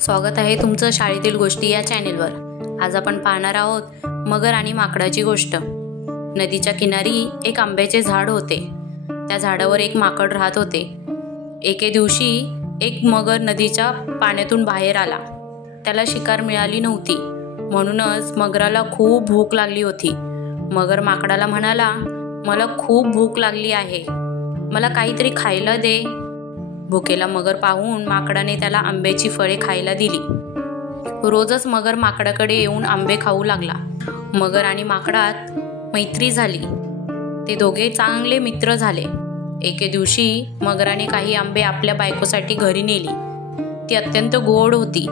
स्वागत आहे तुमचं शाळेतील गोष्टी या चॅनेलवर। आज आपण पाहणार आहोत मगर आणि माकडाची गोष्ट। नदीच्या किनारी एक आंब्याचे झाड होते। त्या झाडावर एक माकड राहत होते। एके दिवशी एक मगर नदीच्या पाण्यातून बाहेर आला। त्याला शिकार मिळाली नव्हती, म्हणूनच मगराला खूप भूक लागली होती। मगर माकडाला म्हणाला, मला खूप भूक लागली आहे, मला काहीतरी खायला दे। भुकेला मगर पाहून माकडाने त्याला आंब्याची फळे खायला दिली। रोजच मगर माकडाकडे येऊन आंबे खाऊ लागला। मगर आणि माकडात मैत्री झाली। ते दोघे चांगले मित्र झाले। एके दिवशी मगराने काही आंबे आपल्या बायकोसाठी घरी नेली। ती अत्यंत गोड होती।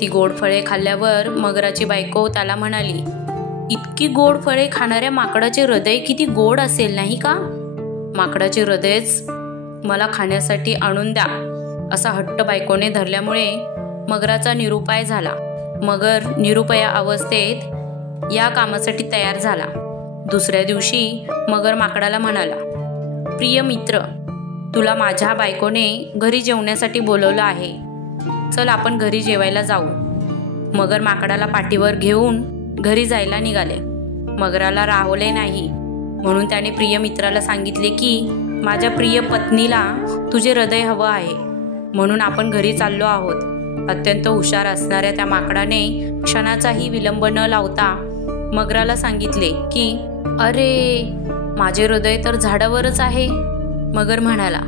ती गोड फळे खाल्ल्यावर मगराची बायको त्याला म्हणाली, इतकी गोड फळे खाणाऱ्या माकडाचे हृदय किती गोड असेल नाही का? माकडाचे हृदयच मला खाण्यासाठी आणून द्या, असा हट्ट बायकोने धरल्यामुळे मगराचा निरुपाय झाला। मगर निरुपया अवस्थेत या कामासाठी तयार झाला। दुसऱ्या दिवशी मगर माकडाला म्हणाला, प्रिय मित्र, तुला माझ्या बायकोने घरी जेवण्यासाठी बोलवलं आहे, चल आपण घरी जेवायला जाऊ। मगर माकडाला पाठीवर घेऊन घरी जायला निघाले। मगराला राहवले नाही, म्हणून त्याने प्रिय मित्राला सांगितले की माझ्या प्रिय पत्नीला तुझे हृदय हवं आहे, म्हणून आपण घरी चाललो आहोत। अत्यंत हुशार असणाऱ्या त्या माकडाने क्षणाचाही विलंब न लावता मगराला सांगितले की अरे, माझे हृदय तर झाडावरच आहे। मगर म्हणाला,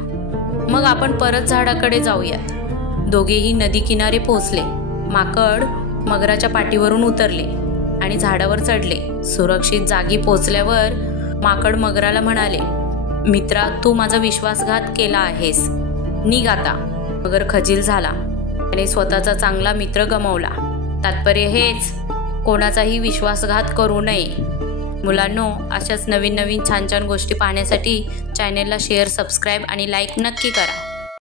मग आपण परत झाडाकडे जाऊयात। दोघेही नदी किनारे पोहोचले। माकड मगराच्या पाठीवरून उतरले आणि झाडावर चढले। सुरक्षित जागी पोहोचल्यावर माकड मगराला म्हणाले, मित्रा, तू माझा विश्वासघात केला आहेस, निघ आता। मगर खजील झाला आणि स्वतःचा चांगला मित्र गमावला। तात्पर्य हेच, कोणाचाही विश्वासघात करू नये। मुलांनो, अशाच नवीन छान गोष्टी पाहण्यासाठी चॅनेलला शेअर, सबस्क्राईब आणि लाईक नक्की करा।